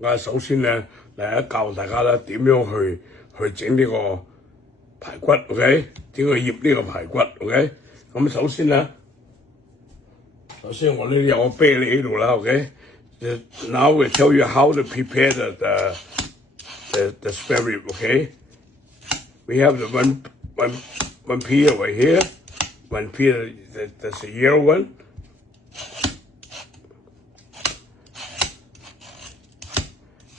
我首先咧嚟教大家咧點樣去整呢個排骨 ，OK？ 點去醃呢個排骨 ，OK？ 咁首先我呢有個啤梨喺度啦 ，OK？Now we tell you how to prepare the spare rib, okay? We have the one pea over here, one pea that's a yellow one.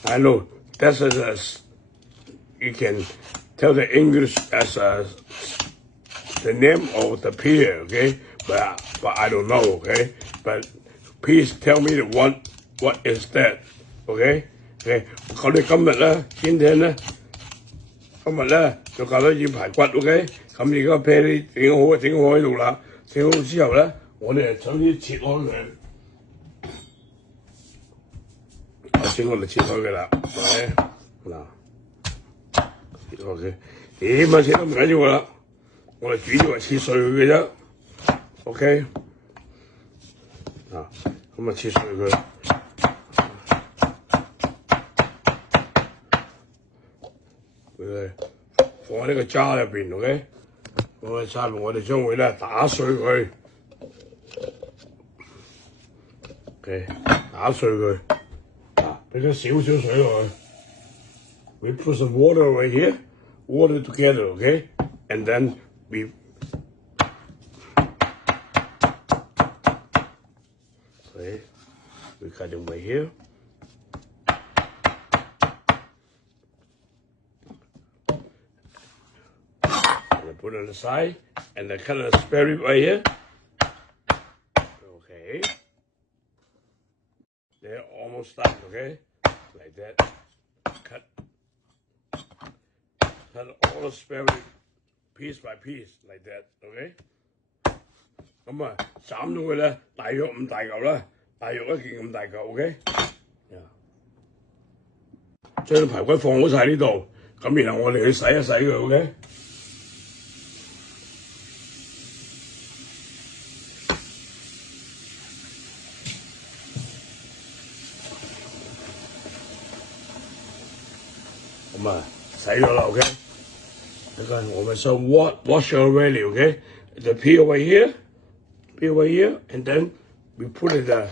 I know that's you can tell the English as the name of the pea, okay? But I don't know, okay? But please tell me what is that, okay? Okay. 我哋今日咧就教咗醃排骨 ，OK？ 咁而家啤梨整好喺度啦，整好之後咧，我哋就將啲切開佢。我哋切開佢啦 ，OK？ 嗱，切開佢，點樣切都唔緊要噶啦，我哋主要係切碎佢嘅啫 ，OK？ 嗱，咁切碎佢。放喺呢個渣入邊 ，OK？ 放喺渣入邊，我哋將會咧打碎佢 ，OK？ 打碎佢，俾咗少少水落去。We put some water right here, water together, OK? And then we cut them right here. Put it on the side, and then cut a spare rib right here. Okay. They're almost done, okay? Like that. Cut all the spare rib piece by piece, like that, okay? 咁斬咗佢咧，大約咁大嚿啦，大約一件咁大嚿 ，OK？ 將排骨放好晒呢度，咁然後我哋去洗一洗佢 ，OK？洗咗啦 ，OK？ 你看我們先 wash already, OK? The pea over here, and then we put in the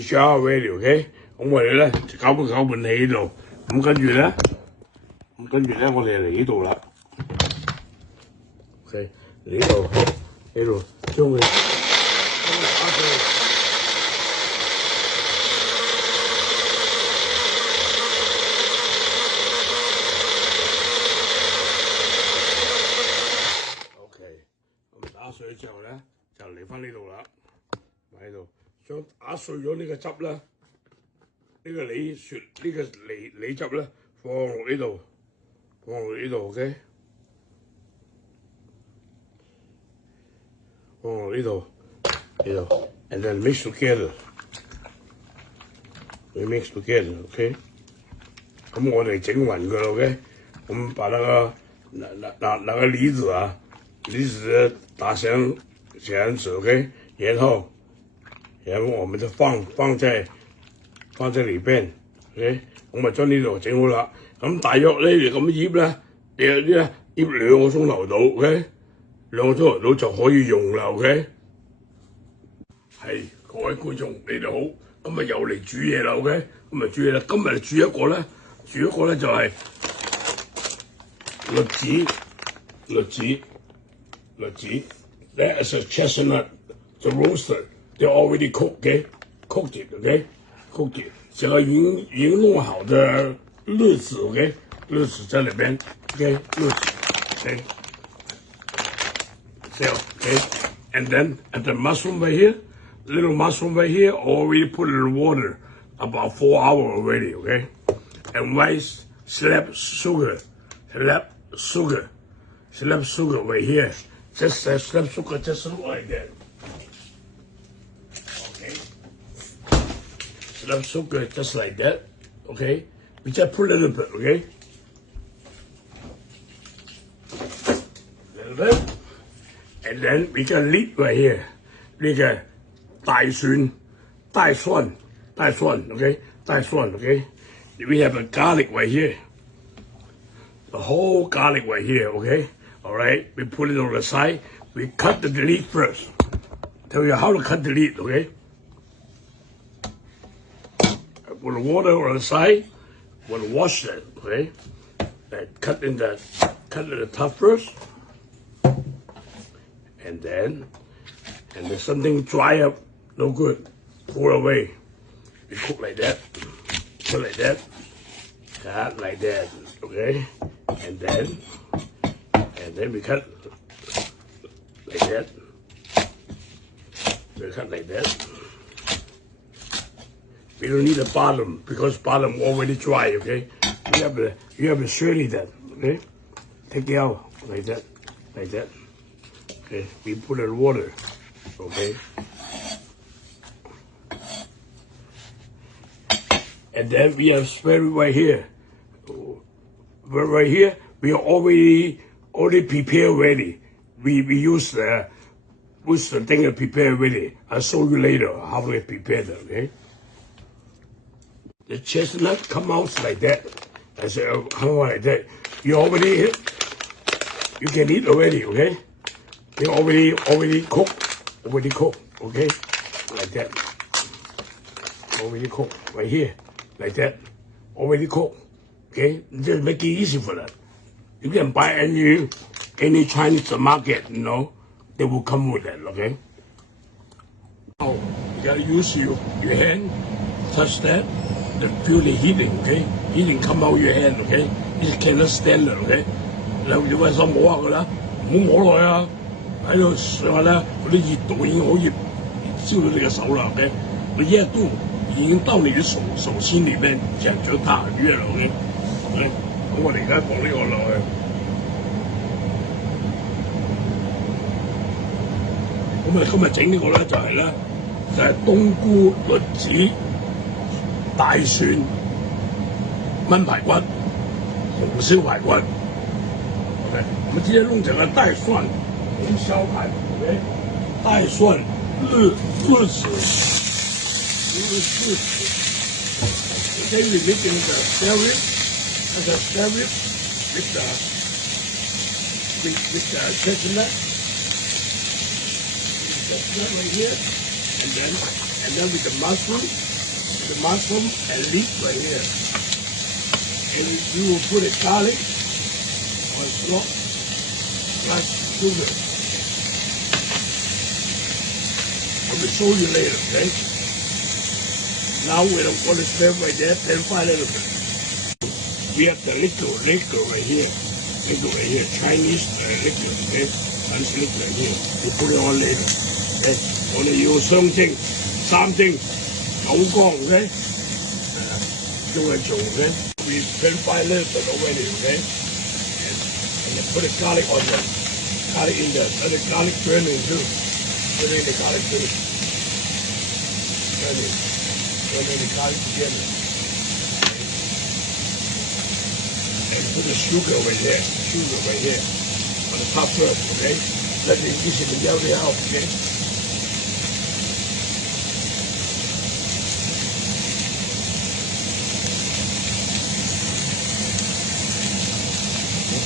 jar already, OK? 咁我哋咧就攪拌喺呢度，咁跟住咧我哋嚟呢度啦 ，OK？ 呢度將佢。打碎之後咧，就嚟翻呢度啦，喺度將打碎咗呢個汁咧，呢個梨汁咧放落呢度，OK？ 放落呢度 ，and then mix together， we mix together，OK？ 咁我哋整勻佢 ，OK？ 咁把那個梨子打成這樣子 ，OK？ 然後我們就放在裏邊 ，OK？ 咁咪將呢度整好啦。咁大約呢咁醃咧，醃2個鐘頭到 ，OK？ 2個鐘頭到就可以用啦 ，OK？ 係各位觀眾，你哋好，咁咪又嚟煮嘢啦 ，OK？ 咁咪煮嘢啦。今日煮一個咧就係栗子 ，that is a chestnut, the roasted, they already cooked it, OK? Cooked it， 這個已經弄好的栗子 ，OK？ 栗子在裏邊 ，OK？ 栗子 ，OK？And then at the mushroom right here, little mushroom right here, already put it in water about 4 hours already, OK? And rice, slab sugar right here. Just slab sugar, just look like that. Okay. Slab sugar, just like that. Okay. We just put a little bit, okay? A little bit. And then we got leaf right here. 呢個大蒜、Daisuan, okay? Daisuan, okay? We have a garlic right here. The whole garlic right here, okay? All right, we put it on the side. We cut the leaf first. Tell you how to cut the leaf, okay? Put the water on the side. Want to wash that, okay? Cut in the top first, and then something dry up, no good. Pour away. We cook like that, put like that, cut like that, okay? And then we cut like that. We cut like that. We don't need the bottom because bottom already dry, okay? You have to surely that, okay? Take it out like that, like that. Okay, we put in water, okay? And then we have spread it right here. Right here, we are already prepared ready. We use the thing to prepare ready. I'll show you later how we prepare that, okay? The chestnut come out like that. I say, come out like that. You can eat already, okay? You already cooked, okay? Like that. Already cooked, right here, like that. Already cooked, okay? Just make it easy for that. You can buy any Chinese market, you know, they will come with that, okay? Now, you gotta use your hand, touch that, then feel the heating, okay? Heating come out your hand, okay? You cannot stand it, okay? 你為手摸下佢啦，唔好摸耐啊！喺度上下咧，嗰啲熱度已經好熱，燒到你嘅手啦，OK？你一度已經到你嘅手心裏面，長咗大魚啦，OK？咁我哋而家放呢個落去。咁啊，今日整呢個咧就係冬菇、栗子、大蒜、燜排骨、紅燒排骨。OK， 我们今天弄整个带蒜红烧排骨 ，OK， 带蒜、柿子，Okay, we making the celery, the celery with the chestnut, right here, and then with the mushroom and leek right here, and you will put a garlic. Plus sugar. I will show you later, okay? Now we're going to stir right there, then fry a little bit. We have the liquor right here. Chinese liquor, okay? Chinese liquor right here. We put it on later, okay? 我哋要雙蒸、三蒸、九江 okay? 用嚟做 okay? We then fry a little bit already, okay? And put the garlic on there. Garlic in there. Let the garlic burning too. Put in the garlic too. Burning the garlic together. And put the sugar right there. On the top first, okay? Let it get it out, okay?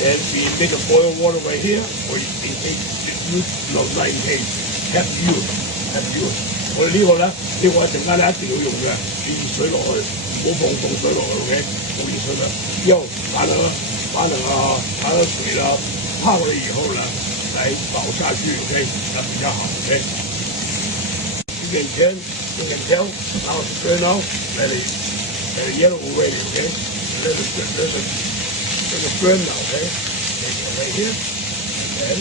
And we make a boil water right here, or you can use not in case. Have to use. 我哋呢個咧，呢個陣間咧一定要用嘅，要熱水落去，唔好放凍水落去 ，OK？ 冇熱水啦，要把那个水啦泡了以后呢，来倒下去 ，OK？ 那比较好 ，OK？ you can tell how to turn out, let it yellow already, OK? Let it burn now, okay? Take it right here, and then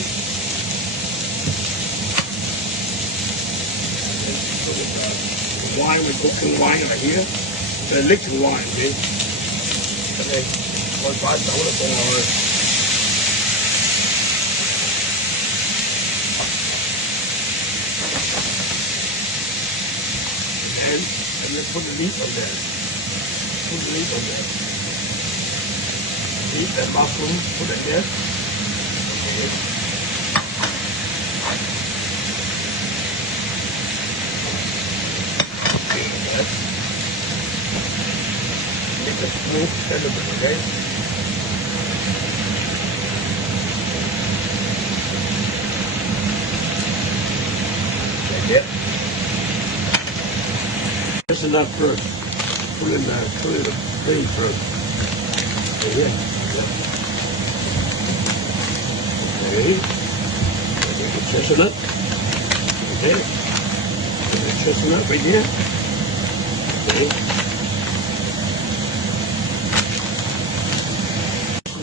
look at the wine, we're cooking wine right here. The liquid wine, okay? Okay, 我把酒都放落去。And then put the meat on there. Meat and mushroom, put it there. Okay. Like that. the smooth element, okay? Like that. This is not first. Put in the plate first. Like that. Okay. The chestnut. Okay. The chestnut right here. Okay.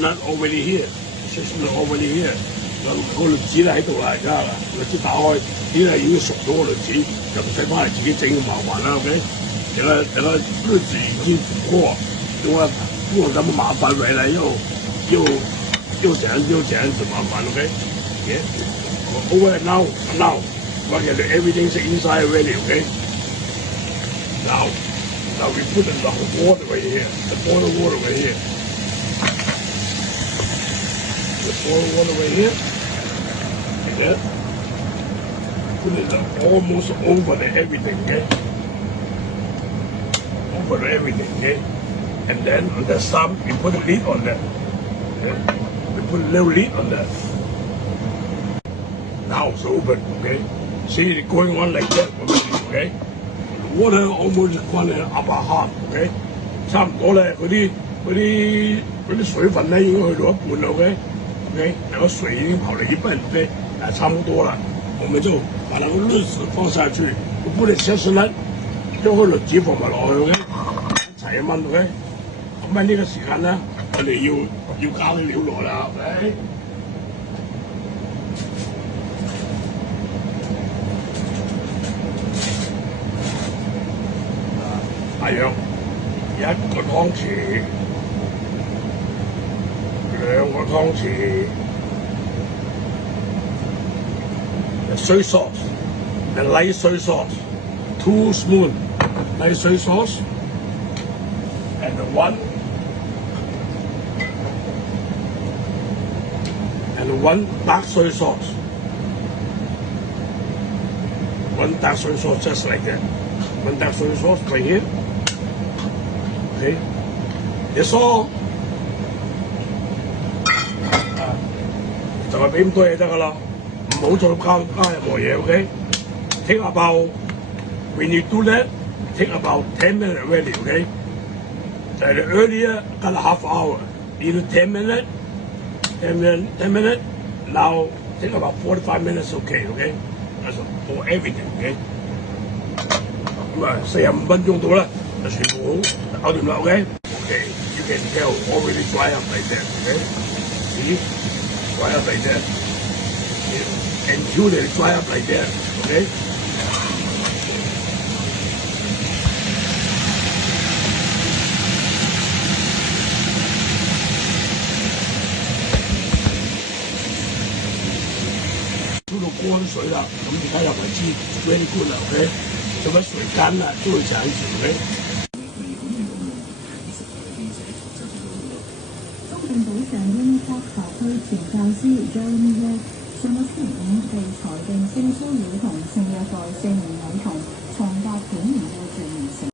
Chestnut already here. Chestnut already here. 個栗子咧喺度啦，而家栗子打開，呢個已經熟咗個栗子，就唔使翻嚟自己整咁麻煩啦。OK， 等個栗子已經煮過，不過咁麻煩回來又這樣子麻煩。OK， yeah. Over now, okay, everything's inside already. Okay, now we put the water right here, the boiled water right here. The boiled water right here, like that. Put it almost over the everything, okay? Over the everything, okay? And then on the side, we put a lid on that. Okay? We put a little lid on that. Now it's open, okay? See it going on like that, okay? Water almost running about half, okay? 差唔多咧，嗰啲水分咧已經去到一半啦 ，OK？OK， 那個水已經跑了一半 ，OK， 差不多了，我們就把那個栗子放下去，不能切實咧，將個栗子放埋落去 ，OK， 一齊燜 ，OK。咁喺呢個時間咧，我哋要加啲料落啦 ，OK。大約1個湯匙。2個湯匙 the soy sauce, the light soy sauce, 2 spoons light soy sauce, and 1 dark soy sauce. 1 dark soy sauce, just like that. 1 dark soy sauce right here. Okay, that's all. 就係俾咁多嘢得噶啦，唔好再加任何嘢 ，OK？ Take about when you do that, take about 10 minutes ready, OK？ 就係 earlier got a half hour, you do 10 minutes, 10 minutes. Now take about 45 minutes, OK？ That's for everything, OK？ 咁啊，45分鐘到啦，就全部好搞掂啦 ，OK？ You can tell already dry up like that, OK？ See？Dry up like that. Until they dry up like that, okay? Put 到乾水啦，咁而家又為之 very good 啦 ，OK？ 做乜水乾啦，都會產生 ，OK？ 政府上英國學區前教師 Jeremy Yeo 上個星期五被裁定性騷擾同性虐待4名女童。